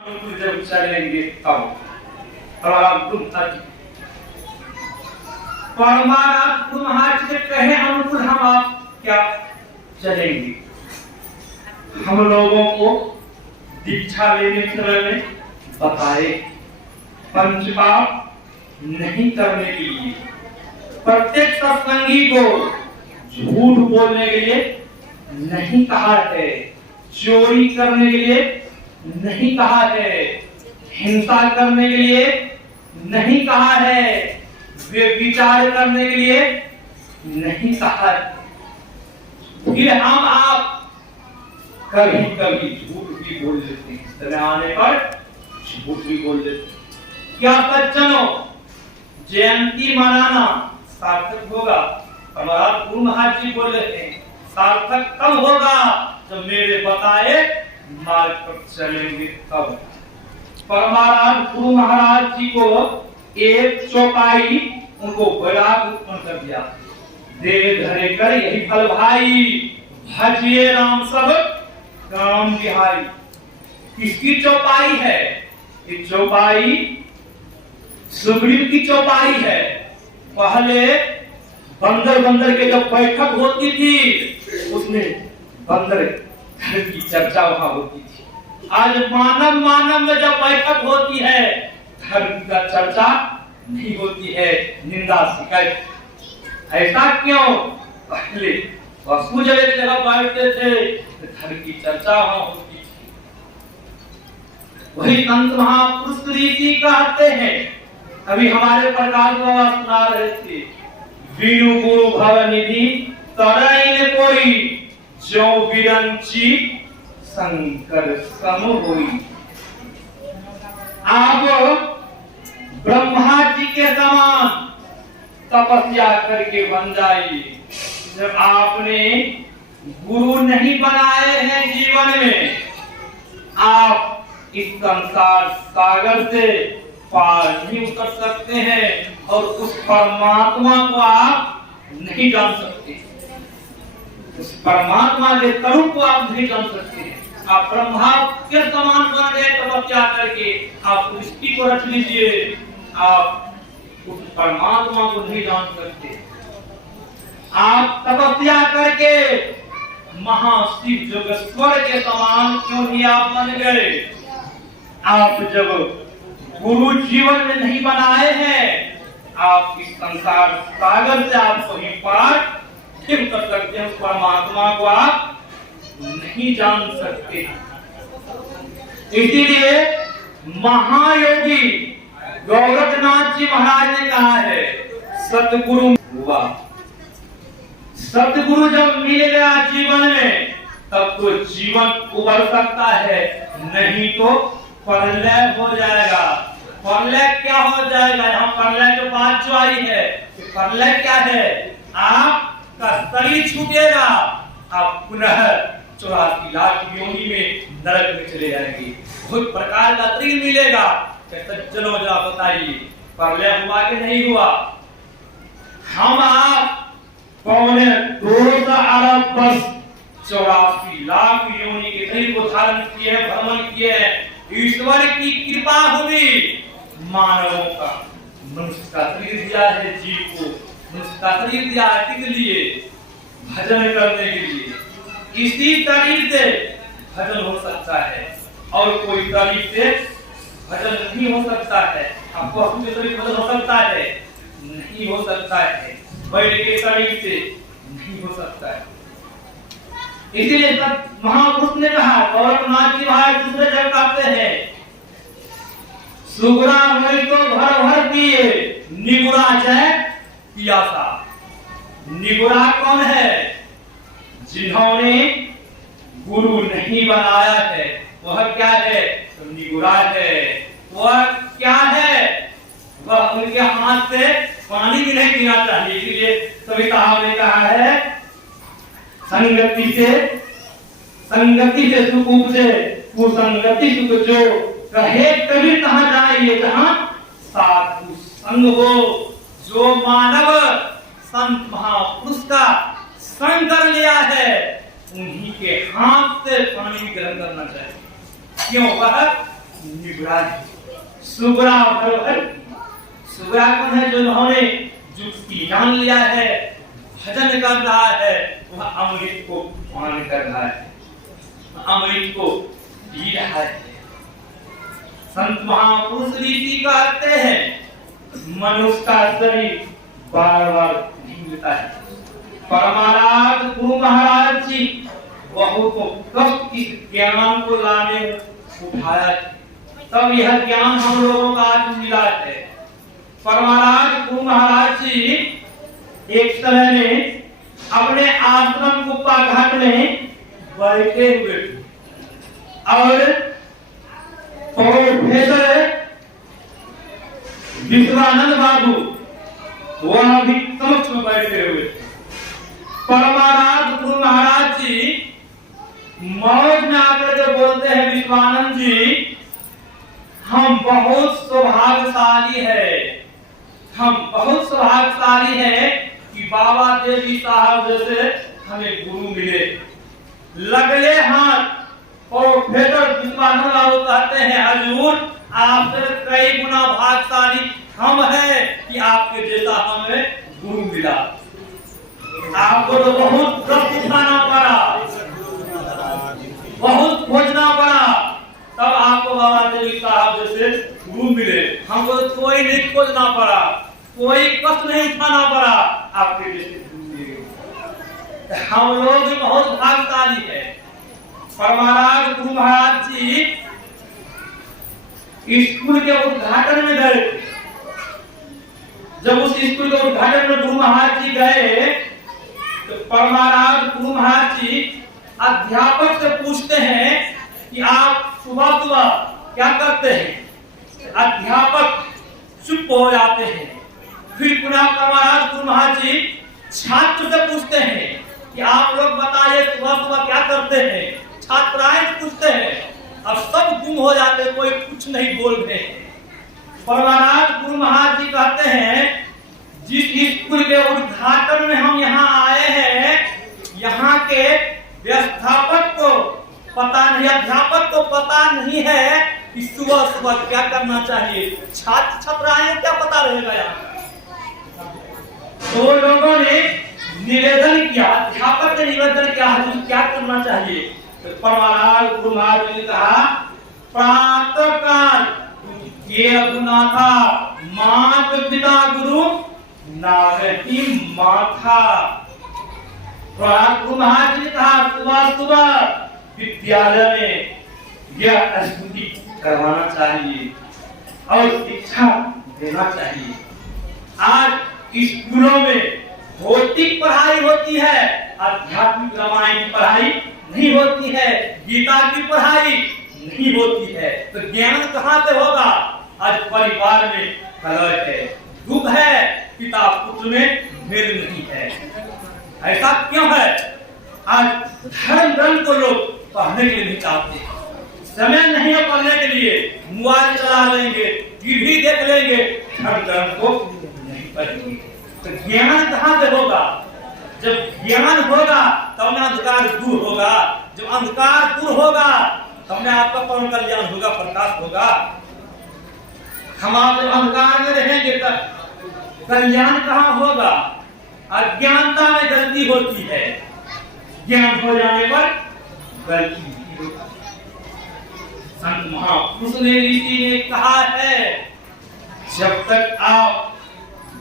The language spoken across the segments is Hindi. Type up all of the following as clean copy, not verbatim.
जब चलेंगे तब परमाराम तुम आज के कहे अनुकूल हम आप क्या चलेंगे। हम लोगों को दीक्षा लेने के लिए बताए, पंचपाप नहीं करने के लिए, प्रत्येक सत्संगी को झूठ बोलने के लिए नहीं कहा है, चोरी करने के लिए नहीं कहा है, हिंसा करने के लिए नहीं कहा है, विचार करने के लिए नहीं कहा है। फिर हम आप कभी कभी झूठ भी बोल देते हैं, समय आने पर झूठ भी बोल देते हैं। क्या सज्जनों, जयंती मनाना सार्थक होगा? हमारा गुरु महाराज जी बोल रहे हैं सार्थक तब होगा जब मेरे बताए मार्ग पर चलेंगे तब। परमाराम गुरु महाराज जी को एक चौपाई उनको वैराग उत्पन्न कर दिया। दे धरे कर यही फल भाई, भजिए राम सब काम बिहारी। किसकी चौपाई है? ये चौपाई सुग्रीव की चौपाई है। पहले बंदर के जब बैठक होती थी उसमें बंदर की चर्चा वहां होती थी। आज मानव में जब बैठक होती है धर्म का चर्चा नहीं होती है, निंदा शिकायत। ऐसा क्यों? पहले वसु जगह बैठते थे धर्म की चर्चा वहां होती थी। वही संत महापुरुष रीति कहते हैं। अभी हमारे प्रकाश बाबा सुना रहे थे, वीणु गुरु भवनिधि तरई ने कोई, जो विरंची शंकर सम होई। आप ब्रह्मा जी के समान तपस्या करके बन जाइए। जब आपने गुरु नहीं बनाए हैं जीवन में, आप इस संसार सागर से पार नहीं उतर सकते हैं और उस परमात्मा को आप नहीं जान सकते। उस परमात्मा के स्वरूप को आप नहीं जान सकते हैं। आप ब्रह्मा के समान बन गए तपस्या करके, आप सृष्टि को रच लीजिए, आप उस परमात्मा को नहीं जान सकते। आप तपस्या करके महाशिव जोगेश्वर के समान क्यों नहीं आप बन गए? आप जब गुरु जीवन में नहीं बनाए हैं, आप इस संसार सागर से आप कहीं पार नहीं कर सकते हैं। उस परमात्मा को आप नहीं जान सकते। इसीलिए महायोगी गोरखनाथ जी महाराज ने कहा है, सतगुरु हुआ। सतगुरु जब मिल गया जीवन में तब तो जीवन उबर सकता है, नहीं तो प्रलय हो जाएगा। प्रलय क्या हो जाएगा? यहाँ प्रलय के बाद जो आई है, प्रलय क्या है? आपका शरीर छूटेगा, आप पुनः 84 लाख योनि में नरक में चले जाएंगे। बहुत प्रकार का शरीर मिलेगा। सज्जनों जरा बताइए, प्रलय हुआ कि नहीं हुआ? हम आप पौने 2 अरब वर्ष 84 लाख योनि के शरीर को धारण किए हैं, भ्रमण किए हैं। ईश्वर की कृपा हुई, मानवों का मनुष्य का शरीर दिया है, जीव को मनुष्य का शरीर दिया है किस लिए? भजन करने के लिए। इसी शरीर से भजन हो सकता है और कोई शरीर से भजन नहीं हो सकता है। आपको अपने शरीर भजन हो सकता है? नहीं हो सकता है। बैठ के शरीर से नहीं हो सकता है। इसीलिए महापुरुष ने कहा, गोरखनाथ जी भाई दूसरे जगह कहते हैं, सुगुरा हुई तो भर भर पिए, निगुरा जाए पियासा। निगुरा कौन है? जिन्होंने गुरु नहीं बनाया है, वह क्या है? तो निगुरा है। वह क्या है? वह उनके हाथ से पानी भी नहीं पीना चाहिए। इसलिए सभी साहब ने कहा है, संगति से सुख उपजे, कुसंगति सुख जो, कहे कबीर कहाँ जाए जहां साधु संग हो। जो मानव संत महापुरुष का संग कर लिया है, उन्हीं के हाथ से पानी ग्रहण करना चाहिए। क्यों? वह निगुरा सुगरा भर सुगरा कौन है? जो इन्होंने जुक्ति जान लिया है, भजन कर रहा है, वह अमृत को पान कर रहा है, अमृत को पी रहा है। संत महापुरुष ऋषि कहते हैं मनुष्य का शरीर बार बार मिलता है। परमाराध गुरु महाराज जी बहुत कष्ट इस ज्ञान को लाने उठाया, तब यह ज्ञान हम लोगों का आज मिला है। परमाराध गुरु महाराज जी एक तरह में अपने आश्रम कुप्पा घाट में बैठे हुए और प्रोफेसर विश्वानंद बाबू वह भी समक्ष में बैठे हुए। परमाराध गुरु महाराज जी मौज में आकर के बोलते हैं, विश्वानंद जी हम बहुत सौभाग्यशाली है, हम बहुत सौभाग्यशाली है कि बाबा देवी साहब जैसे हमें गुरु मिले। लगले हाथ प्रोफेसर विश्वानंद बाबू कहते हैं, हजूर आपसे कई गुना भाग्यशाली हम हैं कि आपके जैसा हमें गुरु मिला। आपको तो बहुत कष्ट उठाना पड़ा, बहुत खोजना पड़ा, तब आपको बाबा देवी साहब जैसे गुरु मिले। हमको तो कोई नहीं खोजना पड़ा, कोई कष्ट नहीं उठाना पड़ा, आपके जैसे गुरु मिले। हम लोग भी बहुत भाग्यशाली है। परमाराज गुरु महाराज जी स्कूल के उद्घाटन में गए। जब उस स्कूल के उद्घाटन में गुरु महाराज जी गए तो परमाराज गुरु महाराज जी अध्यापक से पूछते हैं कि आप सुबह सुबह क्या करते हैं? अध्यापक चुप हो जाते हैं। फिर पुनः परमाराज गुरु महाराज जी छात्र से पूछते हैं कि आप लोग बताइए सुबह सुबह क्या करते हैं? छात्राएं पूछते हैं। अब सब गुम हो जाते, कोई कुछ नहीं बोल रहे। परमाराज गुरु महाराज जी कहते हैं, जिस स्कूल के उद्घाटन में हम यहाँ आए हैं, यहाँ के व्यवस्थापक को पता नहीं, अध्यापक को पता नहीं है कि सुबह सुबह क्या करना चाहिए। छात्र छात्राएं क्या पता रहेगा यहाँ। तो लोगों ने निवेदन किया, अध्यापक ने निवेदन किया, क्या करना चाहिए? तो परमाराज गुरु महाराज ने कहा, प्रातः काल ये गुना था मात पिता गुरु नागती माथा। गुरु महाराज ने कहा सुबह सुबह विद्यालय में यह स्तुति करवाना चाहिए और शिक्षा देना चाहिए। आज स्कूलों में भौतिक पढ़ाई होती है, आध्यात्मिक रामायण की पढ़ाई नहीं होती है, गीता की पढ़ाई नहीं होती है। तो ज्ञान कहाँ से होगा? आज परिवार में कलह है, दुख है, पिता पुत्र में भेद नहीं है। ऐसा क्यों है? आज धर्म ग्रंथ को लोग पढ़ने के लिए नहीं चाहते, समय नहीं है पढ़ने के लिए, मोबाइल चला लेंगे, टीवी देख लेंगे, धर्म ग्रंथ को नहीं पढ़ेंगे। तो ज्ञान कहाँ से होगा? जब ज्ञान होगा तब में अंधकार दूर होगा, जब अंधकार दूर होगा तब में आपका परम कल्याण होगा, प्रकाश होगा। हम आप जब अंधकार में रहेंगे तब कल्याण कहाँ होगा? अज्ञानता में गलती होती है, ज्ञान हो जाने पर गलती नहीं होती। संत महापुरुष ने ऋषि ने कहा है, जब तक आप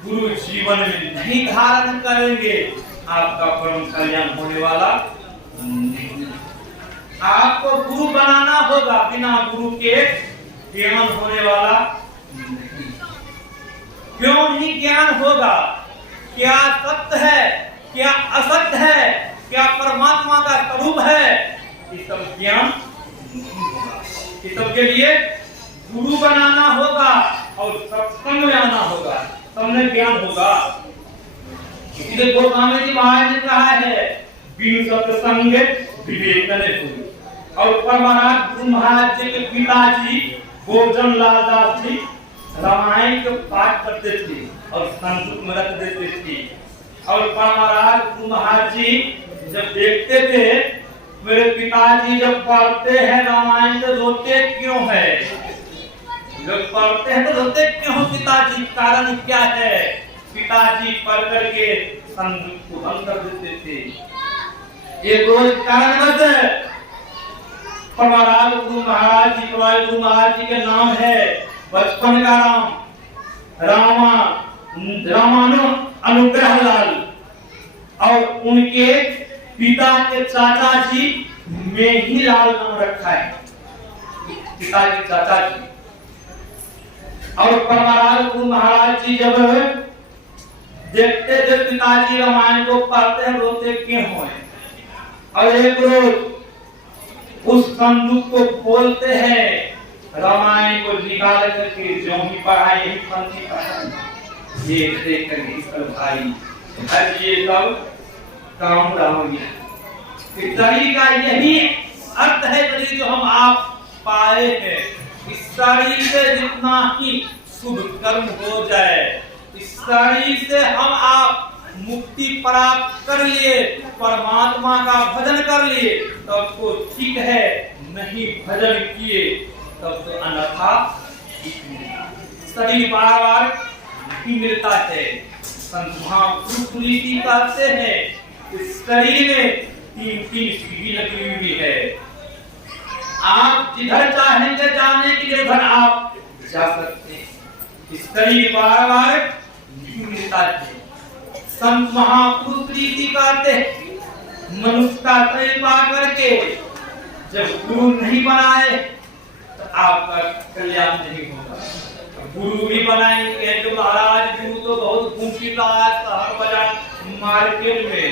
गुरु जीवन में नहीं धारण करेंगे आपका परम कल्याण होने वाला नहीं। आपको गुरु बनाना होगा, बिना गुरु के ज्ञान होने वाला नहीं। क्यों नहीं ज्ञान होगा? क्या सत्य है, क्या असत्य है, क्या परमात्मा का स्वरूप है, ये सब ज्ञान नहीं होगा। ये सब के लिए गुरु बनाना होगा और सत्संग में आना होगा, तब ज्ञान होगा। इसलिए गोस्वामी जी महाराज ने कहा है, बिनु सत्संग विवेक न हो। और परमाराज गुरु महाराज जी के पिताजी गोवर्धन लाल दास जी रामायण को पाठ करते थे और संस्कृत में रख देते थे। और परमाराज गुरु महाराज जी जब देखते थे मेरे पिताजी जब पढ़ते हैं रामायण तो रोते क्यों है, लोग पढ़ते हैं तो रोते क्यों हो पिताजी, कारण क्या है? पिताजी पढ़ करके संदूक को बंद कर देते थे। एक रोज कारणवश परमाराज गुरु महाराज जी के नाम है बचपन का रामानु अनुग्रह लाल, और उनके पिता के चाचा जी में ही लाल नाम रखा है, पिताजी चाचा जी। और परमाराज गुरु महाराज जी जब देखते थे पिताजी रामायण को पढ़ते हैं रोते क्यों हुए, और एक रोज उस संदूक को खोलते हैं, रामायण को निकाल करके जो भी पढ़ा यही पंक्ति पढ़ा, ये देख कर भाई अब ये सब काम हो गया। शरीर का यही अर्थ है शरीर जो हम आप पाए हैं। इस शरीर से जितना ही शुभ कर्म हो जाए, इस शरीर से हम आप मुक्ति प्राप्त कर लिए, परमात्मा का भजन कर लिए तब तो ठीक है, नहीं भजन किए तब तो अन्यथा शरीर बार बार नहीं मिलता है। संत महापुरुष रीति कहते हैं इस शरीर में 3 सीढ़ी लगी हुई है, आप जिधर चाहेंगे जाने के लिए उधर आप जा सकते हैं। इस शरीर बार बार नहीं मिलता है। संत महापुरुष रीति कहते हैं मनुष्य का शरीर पा करके जब गुरु नहीं बनाए तो आपका कल्याण नहीं होगा। गुरु भी बनाएंगे तो महाराज गुरु तो बहुत घूमती शहर बाजार मार्केट में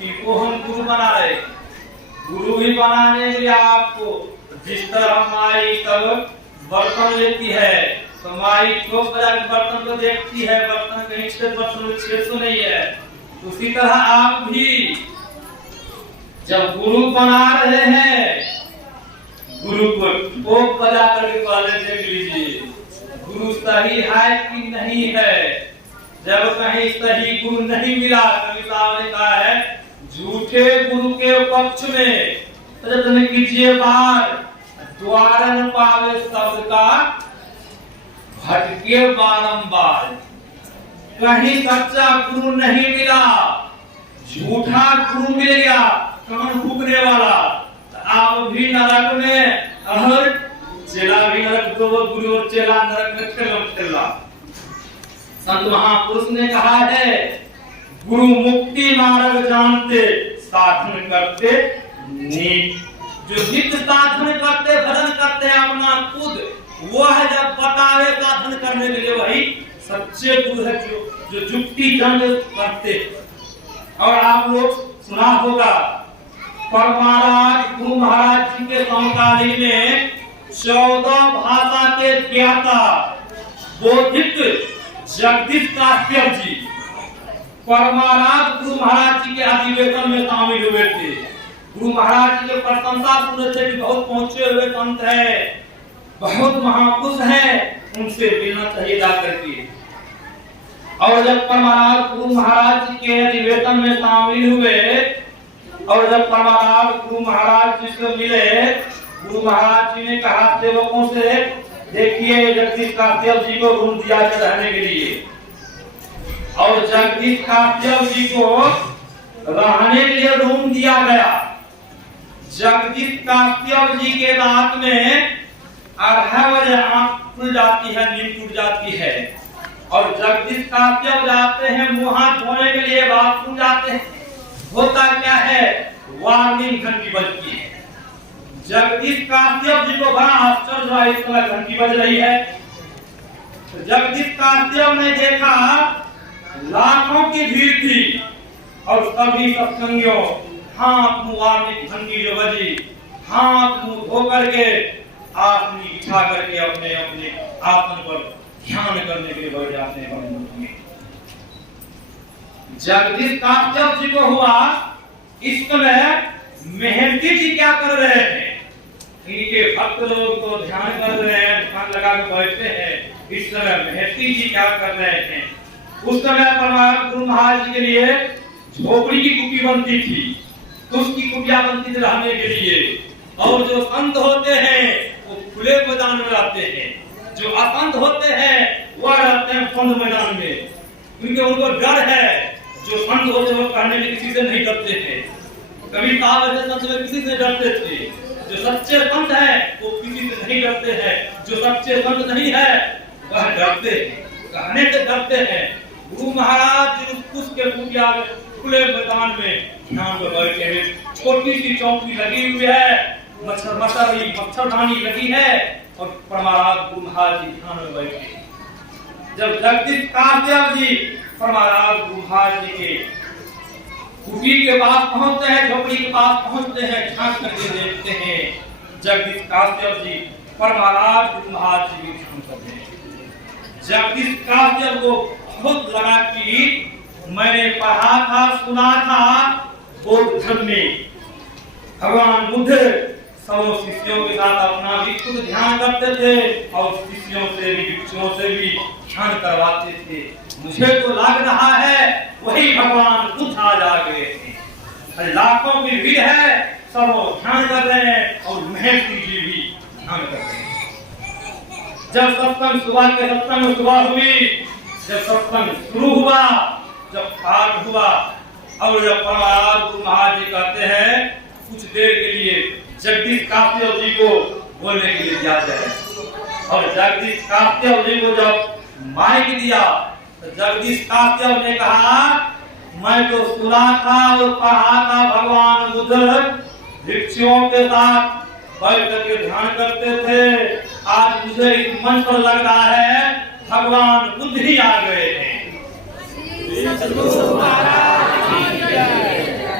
कि हम गुरु बनाए। गुरु भी बनाने के लिए आपको जिस तरह माई तब बर्तन लेती है तो माई ठोक बजा के बर्तन को देखती है, बर्तन कहीं छेद तो नहीं है, उसी तरह आप भी जब गुरु बना रहे हैं गुरु को ठोक बजा करके पहले देख लीजिए गुरु सही है कि नहीं है। जब कहीं सही गुरु नहीं मिला, कवि साहब ने कहा है झूठे गुरु के पक्ष में प्रयत्न कीजिए बार, द्वार न पावे शब्द का भटके बारंबार। कहीं सच्चा गुरु नहीं मिला, झूठा गुरु मिल गया कान फूकने वाला, आप भी नरक में और चेला भी नरक, तो गुरु और चेला नरक में चला। संत महापुरुष ने कहा है गुरु मुक्ति मार्ग जानते साधन करते नीत। जो नित्य साधन करते भजन करते हैं अपना खुद, वो है जब बतावे साधन करने के लिए वही सच्चे गुरु है जो जुक्ति दंड करते। और आप लोग सुना होगा परमाराज गुरु महाराज जी के समकालीन में 14 भाषा के ज्ञाता बोधिक जगदीश काश्यप जी परमाराज गुरु महाराज जी के अधिवेशन में शामिल हुए थे। गुरु महाराज जी की प्रशंसा सुन रहे थे कि बहुत पहुंचे हुए संत है, बहुत महापुरुष है, उनसे मिलना चाहिए जाकर के। और जब परमाराज गुरु महाराज जी के अधिवेशन में शामिल हुए और जब परमाराज गुरु महाराज जी से मिले, गुरु महाराज जी ने कहा सेवकों से देखिए जगदीश काश्यप जी को रूम दिया है रहने के लिए, और जगदीश काश्यप जी को रहने के लिए रूम दिया गया। जगदीश काश्यप जी के रात में 2:30 बजे आंख खुल जाती है, नींद टूट जाती है, और जगदीश काश्यप जाते हैं मुंह हाथ धोने के लिए, बाथरूम जाते हैं। होता क्या है वार्निंग घंटी बजती है। जगदीश काश्यप जी को बड़ा आश्चर्य हुआ इस तरह घंटी बज रही है। तो जगदीश काश्यप ने देखा लाखों की भीड़ थी और सभी सत्संगियों हाथ मुंह वार्निंग घंटी जो बजी, हाथ मुंह धो करके आसनी बिछा करके अपने अपने आसन पर ध्यान करने के लिए बैठ जाते हैं। जगदीश काश्यप जी को हुआ इस समय मेहंती जी क्या कर रहे हैं, इनके भक्त लोग तो ध्यान कर रहे हैं, ध्यान लगा के बैठते हैं। इस समय मेहंती जी क्या कर रहे हैं, उस समय परमाराज गुरु महाराज जी के लिए झोपड़ी की कुटी बनती थी, तो उसकी कुटिया बनती थी रहने के लिए। और जो संत होते हैं वो खुले मैदान में रहते हैं, जो असंत होते हैं वह रहते हैं फंद मैदान में, क्योंकि उनको डर है। जो संत होते हैं वो कहने में किसी से नहीं डरते थे, कभी कहा संत में किसी से डरते थे। जो सच्चे संत है वो किसी से नहीं डरते हैं, जो सच्चे संत नहीं है वह डरते हैं, कहने से डरते हैं। गुरु महाराज उसके खुले मैदान में ध्यान में बैठे हैं। छोटी सी चौकी लगी हुई है, मच्छरदानी लगी है और परमाराज गुरु महाराज जी ध्यान में बैठे। जब जगदीश कामदेव जी परमाराज गुरु महाराज जी के कुटी के पास पहुंचते हैं, झोपड़ी के पास पहुंचते हैं, झांक करके देखते हैं जगदीश कामदेव जी परमाराज गुरु महाराज जी के ध्यान करते हैं। जगदीश कामदेव को बहुत लगा कि मैंने पढ़ा था, सुना था बौद्ध धर्म में भगवान बुद्ध सब शिष्यों के साथ अपना भी खुद ध्यान करते थे और शिष्यों से भी भिक्षुओं से भी ध्यान करवाते थे। मुझे तो लग रहा है वही भगवान बुद्ध आज आ गए थे। लाखों की भीड़ है, सब ध्यान कर रहे हैं और महर्षि जी भी ध्यान कर रहे हैं। जब सत्संग सुबह हुई, जब सत्संग शुरू हुआ, जब पाठ हुआ और जब परमाराज गुरु महाराज जी कहते हैं कुछ देर के लिए जगदीश कामदेव जी को बोलने के लिए दिया जाए, और जगदीश कामदेव जी को जब माइक दिया तो जगदीश कामदेव ने कहा मैं तो सुना था और पढ़ा था भगवान बुद्ध भिक्षुओं के साथ बैठ करके ध्यान करते थे, आज मुझे इस मन पर लग रहा है भगवान बुद्ध ही आ गए हैं।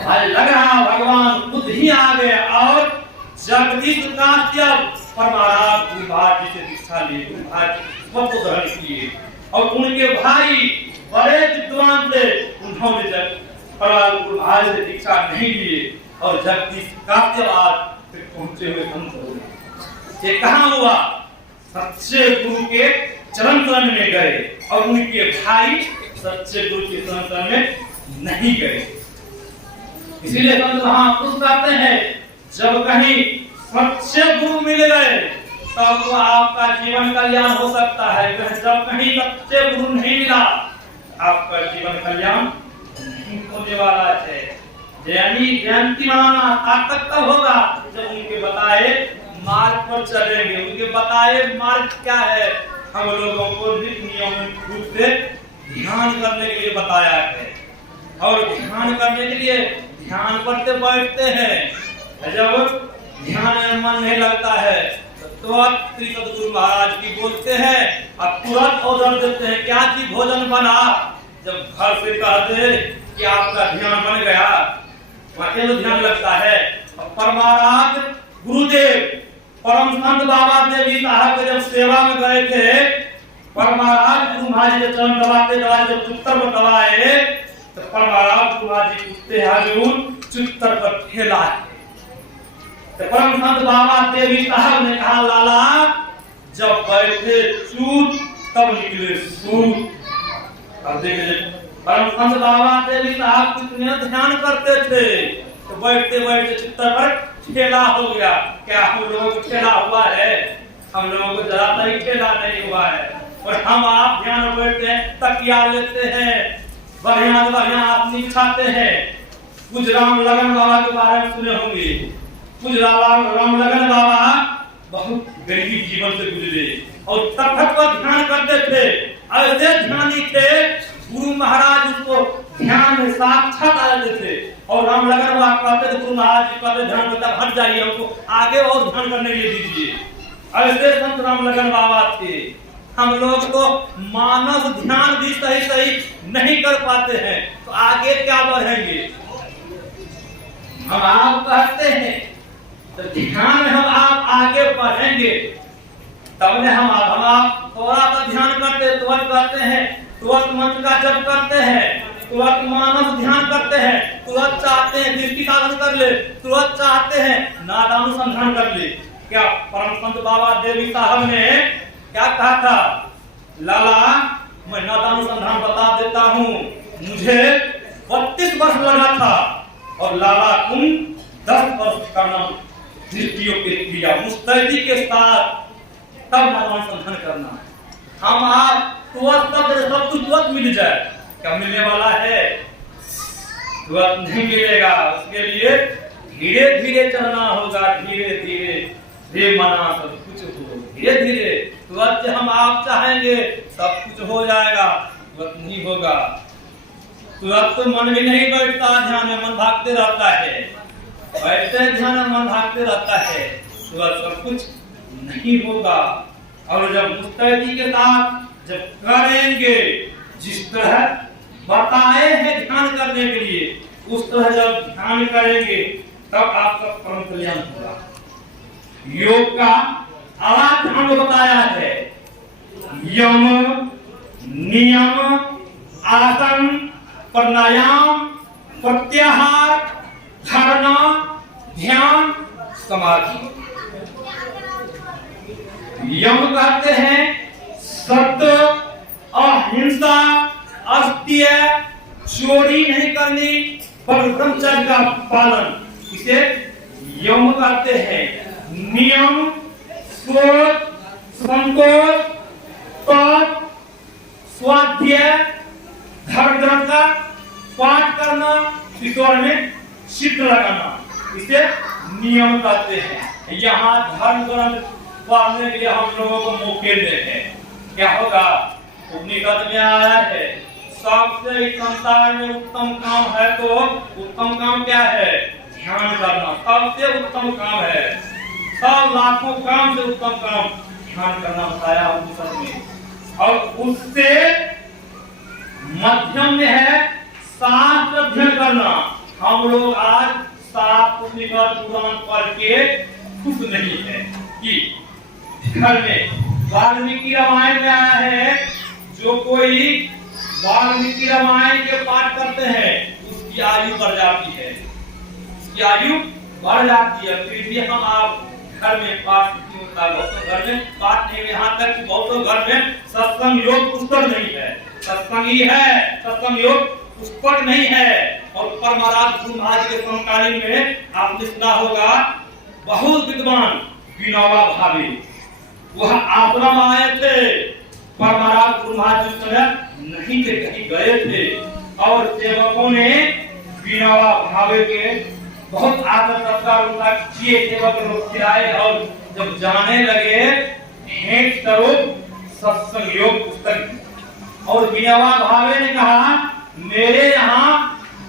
आज लग रहा भगवान बुद्ध ही आ गए। और जगदीश कामदेव परमाराज गुरु महाराज जी से दीक्षा लिए, गुरु महाराज स्वप्न ग्रहण किए और उनके भाई बड़े विद्वान थे, उन्होंने जब परमाराज गुरु महाराज से दीक्षा नहीं लिए और जगदीश कामदेव आज पहुंचे हुए संत हुए। ये कहाँ हुआ? सच्चे गुरु के चरण में गए और उनके भाई सच्चे गुरु के चरण में नहीं गए। इसीलिए संत महापुरुष कहते हैं जब कहीं सच्चे गुरु मिल गए तब तो आपका जीवन कल्याण हो सकता है, जब कहीं सच्चे गुरु नहीं मिला आपका जीवन कल्याण नहीं होने वाला है। जयंती मनाना ताकत तब होगा जब उनके बताए मार्ग पर चलेंगे। उनके बताए मार्ग क्या है? हम लोगों को नित्य नियमित रूप से ध्यान करने के लिए बताया है और ध्यान करने के लिए ध्यान करते बैठते हैं। जब ध्यान में मन नहीं लगता है तो तुरंत श्री सद्गुरु महाराज की बोलते हैं और तुरंत ऑर्डर देते हैं क्या जी भोजन बना। जब घर से कहते कि आपका ध्यान बन गया, वाकई में ध्यान लगता है। परमाराज गुरुदेव परम संत बाबा देवी साहब के जब सेवा में गए थे, परमाराज गुरु महाराज के चरण दबाते दबाते जब चुत्तर पर दबाए तो परमाराज गुरु महाराज जी उठते हाजूर चुत्तर पर ठेला है। तो परम संत बाबा देवी साहब ने कहा लाला जब बैठे चूत तब निकले सूत। अब देखिए परम संत बाबा देवी साहब कितने ध्यान करते थे तो बैठते बैठते चुत्तर पर ठेला हो गया। क्या हम लोगों को ठेला हुआ है? हम लोगों को ज्यादा ही ठेला नहीं हुआ है। और हम आप ध्यान में बैठते हैं, तकिया लेते हैं, बढ़िया बढ़िया अपनी खाते हैं। कुछ राम लगन बाबा के बारे में सुने होंगे। कुछ राम लगन बाबा बहुत गरीबी जीवन से गुजरे और तखत पर ध्यान करते थे। ऐसे ध्यानी थे गुरु महाराज उसको ध्यान में साक्षात आते थे और राम लगन बाबा कहते थे गुरु महाराज जी कहते ध्यान करता हट जाइए, हमको आगे और ध्यान करने के लिए दीजिए। ऐसे संत राम लगन बाबा थे। हम लोग तो मानस ध्यान भी सही सही नहीं कर पाते हैं तो आगे क्या बढ़ेंगे? हम आप कहते हैं तो ध्यान में हम आप आगे बढ़ेंगे तब ने हम आप थोड़ा सा ध्यान करते तुरंत करते हैं, तुरंत मंत्र का जप करते हैं, तुरंत मानस ध्यान करते हैं, तुरंत चाहते हैं दृष्टि साधन कर ले, तुरंत चाहते हैं नादानुसंधान कर ले। क्या परम संत बाबा देवी साहब ने क्या कहा था? लाला मैं नादानुसंधान बता देता हूँ, मुझे 32 वर्ष लगा था और लाला तुम 10 वर्ष करना दृष्टियों के क्रिया मुस्तैदी के साथ तब भगवान संधान करना है। हम आप तुरंत सब कुछ तुरंत मिल जाए, क्या मिलने वाला है? तुरंत नहीं मिलेगा। उसके लिए धीरे धीरे चलना होगा, धीरे धीरे हे मना सब कुछ हो, धीरे धीरे। तुरंत हम आप चाहेंगे सब कुछ हो जाएगा, तुरंत नहीं होगा। तुरंत तो मन भी नहीं बैठता, ध्यान में मन भागते रहता है, बैठते ध्यान में मन भागते रहता है, तुरंत सब कुछ नहीं होगा। और जब मुस्तैदी के साथ जब करेंगे, जिस तरह बताए हैं ध्यान करने के लिए, उस तरह जब ध्यान करेंगे तब आपका परम कल्याण होगा। योग का आवाज हमको बताया है, यम, नियम, आसन, प्राणायाम, प्रत्याहार, धारणा, ध्यान, समाधि। यम कहते हैं सत्य, अहिंसा, अस्त्य, चोरी नहीं करनी, पर ब्रह्मचर्य का पालन, इसे यम कहते हैं। नियम, क्रोध, संकोच, तप, स्वाध्याय, धर्म का पाठ करना, ईश्वर में चित्त लगाना, इसे नियम कहते हैं। यहाँ धर्म ग्रंथ पढ़ने के लिए हम लोगों को मौके देते हैं। क्या होगा? उपनिषद में आया है सबसे संसार में उत्तम काम है, तो उत्तम काम क्या है? ध्यान करना सबसे उत्तम काम है। सब लाखों काम से उत्तम काम ध्यान करना बताया उपनिषद में। और उससे मध्यम में है शास्त्र अध्ययन करना। हम लोग आज शास्त्र उपनिषद पुराण पढ़ के खुश नहीं है कि घर में वाल्मीकि रामायण में आया है, जो कोई वाल्मीकि रामायण के पाठ करते हैं उसकी आयु बढ़ जाती है, उसकी आयु बढ़ जाती है। फिर भी हम आप घर में पाठ नहीं होता, बहुतों घर में पाठ नहीं, यहाँ तक कि बहुतों घर में सत्संग योग पुस्तक नहीं है। सत्संग ही है, सत्संग योग पुस्तक नहीं है। और परमाराध गुरु महाराज के समकालीन में आपने सुना होगा, बहुत विद्वान विनोबा भावे वह आश्रम आए थे, परमाराध गुरु महाराज उस समय नहीं थे, कहीं गए थे, और सेवकों ने विनोबा भावे के बहुत आदर सत्कार उनका किए, सेवक लोग खिलाए, और जब जाने लगे भेंट करो सत्संग योग पुस्तक। और विनोबा भावे ने कहा, मेरे यहाँ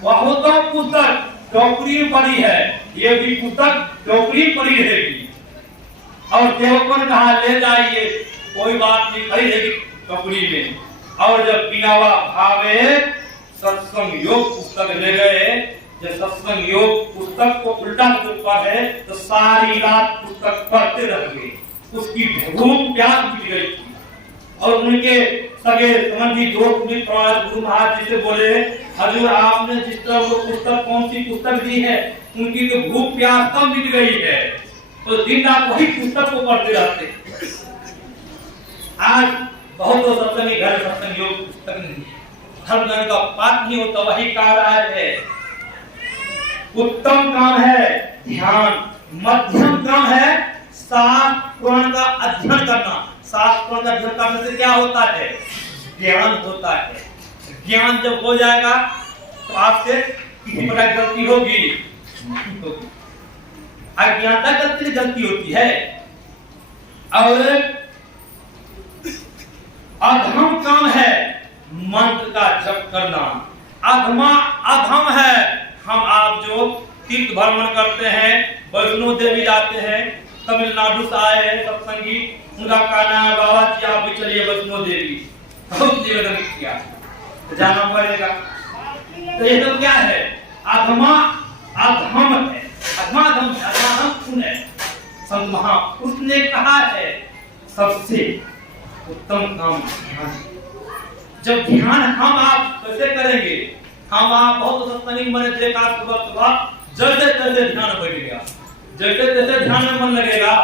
बहुत पुस्तक टोकरी पड़ी है, ये भी पुस्तक टोकरी पड़ी रहेगी। और सेवकों ने कहा, ले जाइए, कोई बात नहीं, खड़ी रहेगी टोकरी में। और जब विनोबा भावे सत्संग योग पुस्तक ले गए, जब सत्संग योग पुस्तक को उल्टा पढ़े तो सारी रात पुस्तक पढ़ते रह गए, उसकी भूख प्यास मिट गई थी। और उनके सगे संबंधी दोस्त भी गुरु महाराज जी से बोले, हजूर आपने जिस तरह वो पुस्तक, कौन सी पुस्तक दी है, उनकी तो भूख प्यास कम मिट गई है, तो दिन रात वही पुस्तक को पढ़ते रहते। आज बहुत तो सत्संग घर सत्संग योग पुस्तक नहीं, धर्म ग्रंथ का पाठ नहीं होता, वही कार्य है। उत्तम काम है ध्यान, मध्यम काम है शास्त्र पुराण का अध्ययन करना। शास्त्र पुराण का अध्ययन करने से क्या होता है? ज्ञान होता है। ज्ञान जब हो जाएगा तो आपसे किसी प्रकार की गलती होगी नहीं होगी। अज्ञानता गलती से गलती होती है। और अधम काम है मंत्र का जप करना। अधम है हम आप जो तीर्थ भ्रमण करते हैं, वैष्णो देवी जाते हैं, तमिलनाडु से आए हैं सत्संगी, उनका कहना है बाबा जी आप भी चलिए वैष्णो देवी, बहुत निवेदन किया, तो जाना पड़ेगा। तो ये तो क्या है? अधम है, अधम कौन है? संत महापुरुष ने कहा है सबसे उत्तम काम ध्यान। जब ध्यान हम आप कैसे करेंगे? हम आप बहुत सत्संगी बने देखा सुबह जैसे तैसे ध्यान बैठ गया, जैसे तैसे ध्यान में मन लगेगा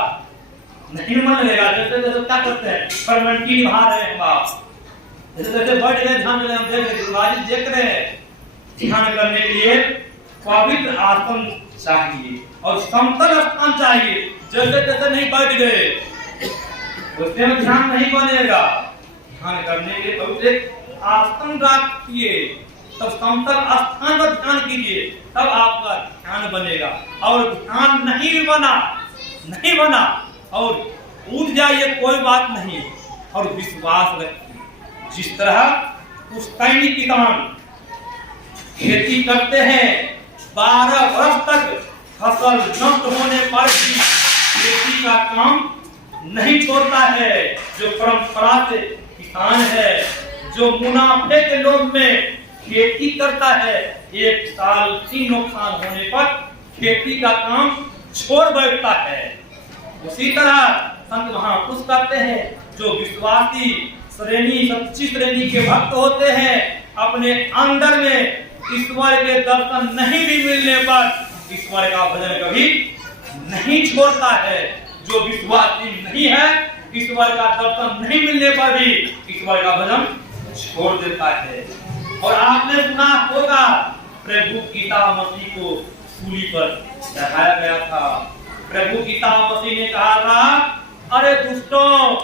नहीं, मन लगेगा जैसे तैसे क्या करते हैं, फॉर्मेलिटी निभा रहे हैं आप, जैसे तैसे बैठ गए ध्यान में, हम देख रहे हैं। ध्यान करने के लिए पवित्र आसन चाहिए और समतल स्थान चाहिए, जैसे तैसे नहीं बैठ गए। उससे में ध्यान नहीं बनेगा। ध्यान करने के लिए पवित्र आसन रखिए, तब समतल स्थान पर ध्यान कीजिए, तब आपका ध्यान बनेगा। और ध्यान नहीं बना और उठ जाइए, कोई बात नहीं, और विश्वास रखिए। जिस तरह पुश्तैनी किसान खेती करते हैं, 12 वर्ष तक फसल नष्ट होने पर भी खेती का काम नहीं छोड़ता है। जो परंपरा से किसान है, जो मुनाफे के लोभ में खेती करता है, एक साल की नुकसान होने पर खेती का काम छोड़ बैठता है। उसी तरह संत महापुरुष कहते हैं, जो विश्वासी श्रेणी, सच्ची श्रेणी के भक्त होते हैं, अपने अंदर में ईश्वर के दर्शन नहीं भी मिलने पर ईश्वर का भजन कभी नहीं छोड़ता है। जो विश्वासी नहीं है, ईश्वर का दर्शन नहीं मिलने पर भी ईश्वर का भजन छोड़ देता है। और आपने सुना होगा, प्रभु गीता मसीह को सूली पर चढ़ाया गया था। प्रभु गीता मसीह ने कहा था, अरे दुष्टों,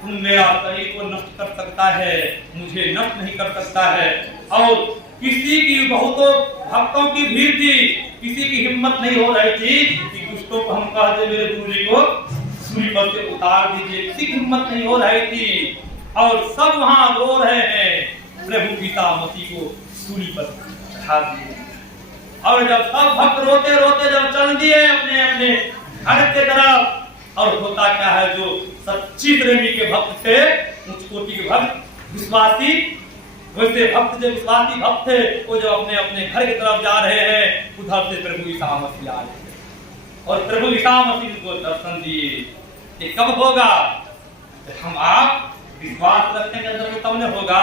तुम मेरा शरीर को नष्ट कर सकता है, मुझे नष्ट नहीं कर सकता है। और किसी की बहुतों भक्तों की भीड़ थी, किसी की हिम्मत नहीं हो रही थी कि दुष्टों को हम कह दे मेरे गुरु जी को सूली पर से उतार दीजिए। किसी की हिम्मत नहीं हो रही थी और सब वहां रो रहे हैं, प्रभु गीता मसीह को सूली पर चढ़ा दिए। और जब सब भक्त रोते रोते जब चल दिए अपने अपने घर के तरफ, और होता क्या है, जो सच्ची प्रेमी के भक्त थे, उच्च कोटि के भक्त विश्वासी, वैसे भक्त जो विश्वासी भक्त थे, वो जब अपने अपने घर की तरफ जा रहे हैं, उधर से प्रभु ईसा मसीह आ रहे हैं और प्रभु ईसा मसीह को दर्शन दिए। ये कब होगा? हम आप विश्वास रखेंगे अंदर में, तब न होगा।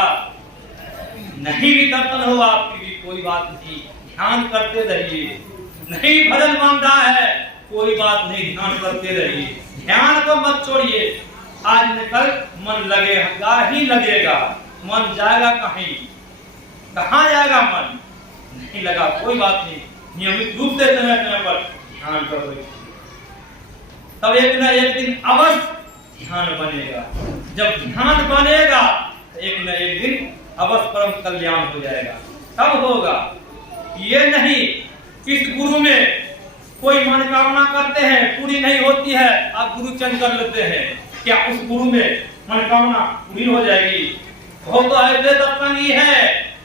नहीं भी दर्शन हो आपकी भी कोई बात नहीं, ध्यान करते रहिए। नहीं भजन मान रहा है, कोई बात नहीं, ध्यान करते रहिए, ध्यान को मत छोड़िए। आज निकल मन लगेगा ही लगेगा, मन जाएगा कहीं, कहाँ जाएगा मन? नहीं लगा, कोई बात नहीं, नियमित रूप से समय समय पर ध्यान करो, तब एक न एक दिन अवश्य ध्यान बनेगा। जब ध्यान बनेगा एक न एक दिन अवश्य परम कल्याण हो जाएगा। तब होगा। ये नहीं इस गुरु में कोई मनोकामना करते हैं, पूरी नहीं होती है, आप गुरु चेंज कर लेते हैं, क्या उस गुरु में मनोकामना पूरी हो जाएगी? बहुत तो ऐसे सत्संगी है,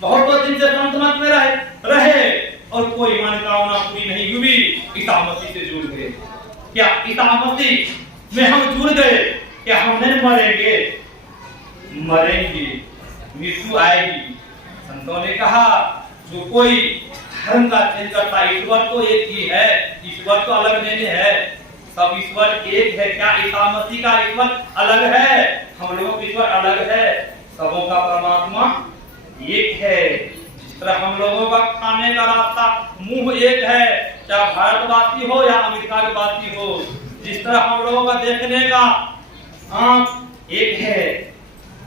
बहुत तो दिन से संत मत में रहे और कोई मनोकामना पूरी नहीं हुई, ईसा मसीह से जुड़ गए। क्या ईसा मसीह में हम जुड़ गए, क्या हम नहीं मरेंगे? मरेंगे, मृत्यु आएगी। संतों ने कहा, जो कोई धर्म का चेंज करता है, ईश्वर तो एक ही है, ईश्वर तो अलग नहीं है, सब ईश्वर एक है। क्या ईसा मसीह का ईश्वर अलग है? हम लोगों का ईश्वर अलग है। सबों का परमात्मा एक है। जिस तरह हम लोगों का खाने का रास्ता मुंह एक है, चाहे भारतवासी हो या अमेरिका के वासी हो, जिस तरह हम लोगों का देखने का आंख एक है,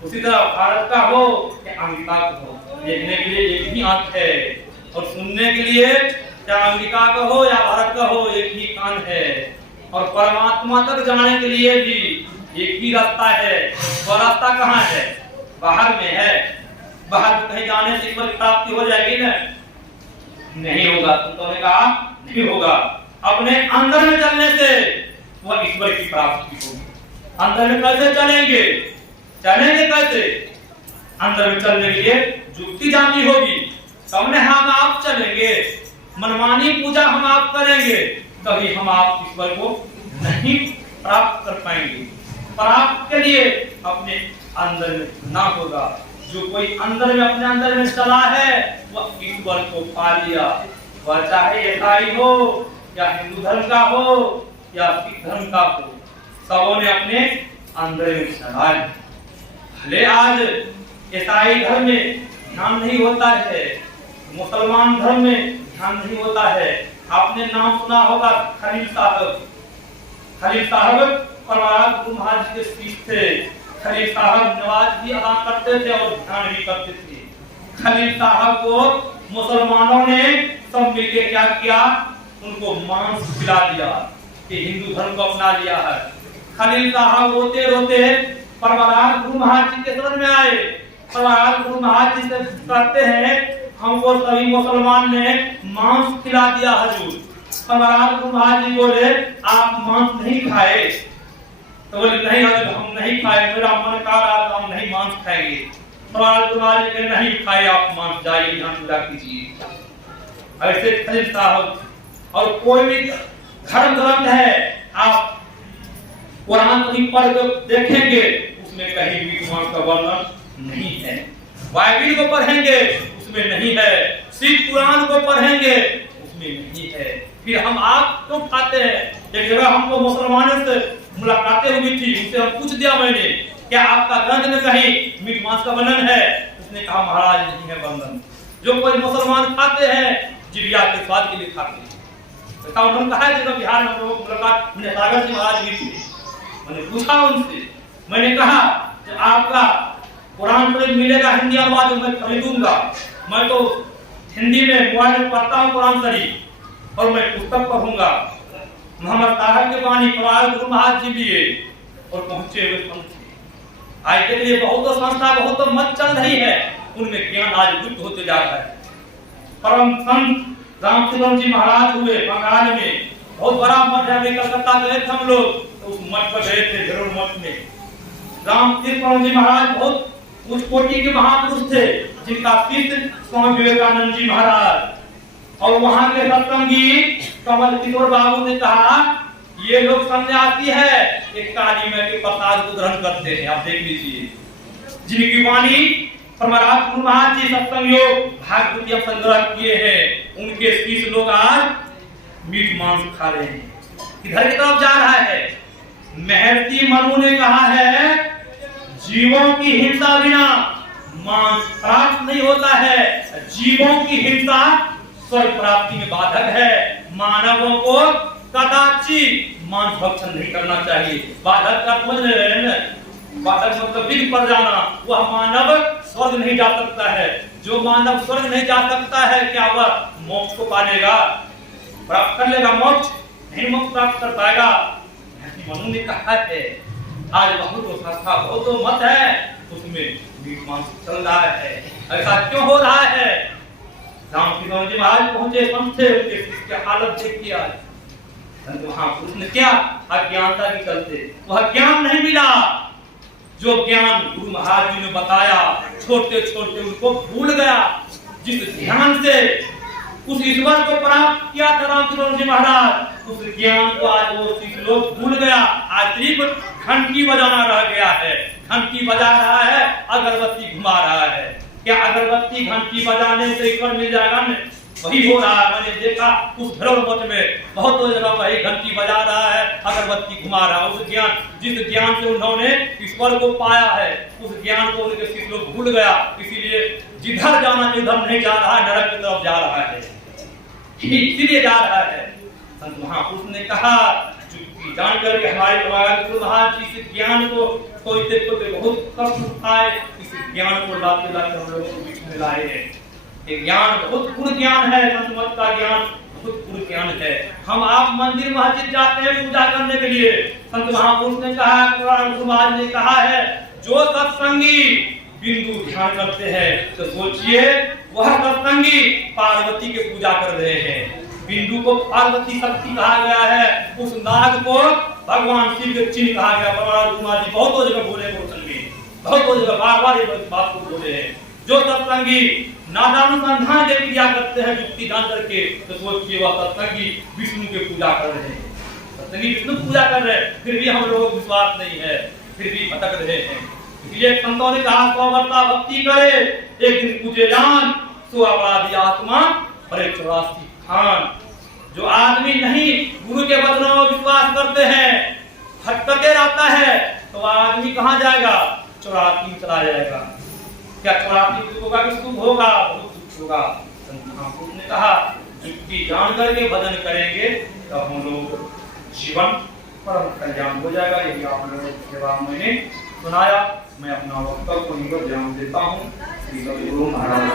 उसी तरह भारत का हो या अमेरिका का हो, देखने के लिए एक ही आंख है, और सुनने के लिए चाहे अमेरिका का हो या भारत का हो, एक ही कान है। और परमात्मा तक जाने के लिए भी एक ही रास्ता है। वो रास्ता कहाँ है? बाहर में है। बाहर कहीं जाने से ईश्वर की प्राप्ति हो जाएगी ना? नहीं होगा। तो ने कहा नहीं होगा। अपने अंदर में चलने से वह ईश्वर की प्राप्ति होगी। अंदर में कैसे चलेंगे? चलेंगे कैसे? अंदर में चलने के लिए युक्ति जाननी होगी। सामने हम आप चलेंगे, मनमानी पूजा हम आप करेंगे, तभी हम आप ईश्वर को नहीं प्राप्त कर पाएंगे। प्राप्त के लिए अपने अंदर में ना होगा। जो कोई अंदर में अपने अंदर में चला है, वह ईश्वर को पा लिया। वह चाहे ईसाई हो या हिंदू धर्म का हो या सिख धर्म का हो, सबों ने अपने अंदर में चला है। भले आज ईसाई धर्म में ध्यान नहीं होता है, मुसलमान धर्म में ध्यान नहीं होता है। आपने नाम सुना होगा खलील साहब। खलील साहब परवार गुरु महाराज के शिष्य थे। खलील साहब नमाज भी अदा करते थे और ध्यान भी करते थे। खलील साहब को मुसलमानों ने सब मिलकर क्या किया? उनको मांस खिला दिया कि हिंदू धर्म को अपना लिया है। खलील साहब रोते रोते परवराज गुरु महाराज जी के शरण में आए। परवराज गुरु महाराज जी से कहते हैं हमको सभी मुसलमान ने मांस खिला दिया हजूर। परवराज गुरु महाराज जी बोले आप मांस नहीं खाए? तो बोले नहीं हजूर हम नहीं खाए, मेरा मन कर रहा था हम नहीं मांस खाएंगे। परवराज गुरु महाराज जी ने नहीं खाए आप मांस, जाइए ध्यान पूरा कीजिए। ऐसे खलील साहब और कोई भी धर्म ग्रंथ है आप कुरान कहीं पढ़ कर देखेंगे उसमें कहीं भी मांस का वर्णन नहीं है। बाइबिल को पढ़ेंगे उसमें नहीं है, सिर्फ कुरान को पढ़ेंगे उसमें नहीं है। फिर हम आप क्यों खाते हैं? एक जगह हमको मुसलमानों से मुलाकातें हुई थी, उनसे हम पूछ दिया मैंने क्या आपका ग्रंथ में कहीं मीट मांस का वर्णन है? उसने कहा महाराज नहीं है वर्णन। जो कोई मुसलमान खाते हैं जिबिया के स्वाद के लिए खाते हैं। तो उन्होंने कहा जब बिहार में लोग मुलाकात मैंने सागर जी महाराज हुई थी, मैंने पूछा उनसे, मैंने कहा कि आपका कुरान शरीफ मिलेगा हिंदी अनुवाद मैं खरीदूंगा। मैं तो हिंदी में मोबाइल में पढ़ता हूँ कुरान शरीफ और मैं पुस्तक पढ़ूंगा। मोहम्मद साहब के बानी परवराज गुरु महाराज जी लिए और पहुंचे हुए संत आज के लिए बहुत संस्था बहुत मत चल रही है, उनमें ज्ञान आज लुप्त होते जा रहा है। परम संत रामचंद्र जी महाराज हुए बंगाल में, बहुत बड़ा मठ है, कलकत्ता गए थे हम लोग तो उस मठ पर गए थे जरूर मठ में। रामचंद्र जी महाराज बहुत उच्च कोटि के महापुरुष थे जिनका शिष्य स्वामी विवेकानंद जी महाराज। और वहां के सत्संगी कमल किशोर बाबू ने कहा ये लोग सन्यासी है, एक काली मां के प्रसाद को ग्रहण करते हैं। आप देख लीजिए जिनकी वाणी परवराज गुरु महाराज जी सत्संग योग भागवतीय संग्रह किए हैं, उनके शिष्य लोग आज मीट मांस खा रहे हैं। किधर की तरफ जा रहा है? महर्षि मनु ने कहा है जीवों की हिंसा बिना मांस प्राप्त नहीं होता है, जीवों की हिंसा स्वर्ग प्राप्ति में बाधक है। मानवों को कदाचित मांस भक्षण नहीं करना चाहिए। बाधक का समझ रहे हैं ना? बाधक मतलब बिग पर जाना, वह मानव स्वर्ग नहीं जा सकता है। जो मानव स्वर्ग नहीं जा सकता है क्या वह मोक्ष को पालेगा, प्राप्त कर लेगा? मोक्ष नहीं मोक्ष प्राप्त कर पाएगा। मनु ने कहा है आज बहुत संस्था बहुत मत है उसमें मीट मांस चल रहा है। ऐसा क्यों हो रहा है? रामचंद्र जी महाराज पहुंचे संत थे, उनके हालत देखिए आज। वहां उसने क्या अज्ञानता के चलते वह ज्ञान नहीं मिला जो ज्ञान गुरु महाराज जी ने बताया, छोटे छोटे उनको भूल गया। जिस ध्यान से उस ईश्वर को प्राप्त किया था रामचंद्र जी महाराज, उस ज्ञान को आज वो शिष्य लोग भूल गया। आज सिर्फ घंटी बजाना रह गया है, घंटी बजा रहा है, अगरबत्ती घुमा रहा है। क्या अगरबत्ती घंटी बजाने से ईश्वर मिल जाएगा? नहीं, वही हो रहा है। मैंने देखा उस धरोहर मठ में बहुत जगह वही घंटी बजा रहा है, अगरबत्ती घुमा रहा है। उस ज्ञान जिस ज्ञान से उन्होंने ईश्वर को पाया है उस ज्ञान को उनके शिष्य लोग भूल गया। इसीलिए जिधर जाना चाहिए उधर नहीं जा रहा है, नरक की तरफ जा रहा है, इसीलिए जा रहा है। संत महापुरुष ने कहा जानकर के हमारे गुरु महाराज जी इस ज्ञान को खोजते खोजते बहुत कष्ट उठाए, इस ज्ञान को लाते लाते हम लोगों को बीच में लाए हैं। ये ज्ञान बहुत पूर्ण ज्ञान है, संत मत का ज्ञान बहुत पूर्ण ज्ञान है। हम आप मंदिर मस्जिद जाते हैं पूजा करने के लिए, संत महापुरुष ने कहा, गुरु महाराज ने कहा है जो सत्संगी बिंदु ध्यान करते हैं तो सोचिए वह सत्संगी पार्वती के पूजा कर रहे हैं। बिंदु को पार्वती शक्ति कहा गया है, उस नाग को भगवान शिव के चिन्ह कहा गया। परवराज गुरु महाराज जी बहुत जगह बोले, बहुत जगह बार बार इस बात को बोले हैं। जो सत्संगी नादानुसंधान के क्रिया करते हैं युक्ति जान करके तो सोचिए वह सत्संगी विष्णु के पूजा कर रहे हैं। सत्संगी विष्णु पूजा कर रहे हैं, फिर भी हम लोगों को विश्वास नहीं है, फिर भी भटक रहे हैं। इसलिए संतों ने कहा स्ववर्ता भक्ति करे, एक दिन पूजे जान, सो अपराधी आत्मा और 84 खान। जो आदमी नहीं गुरु के वचनों में विश्वास करते हैं, भटकते रहता है, तो आदमी कहाँ जाएगा? 84 चला जाएगा। क्या 84 दुख होगा कि सुख होगा? बहुत दुख होगा। महापुरुष ने कहा युक्ति जान करके भजन करेंगे तो हम लोग जीवन परम कल्याण हो जाएगा। यही आप लोगों की सेवा मैंने सुनाया। मैं अपना वक्तव्य को निगम देता हूँ। श्री गुरु महाराज।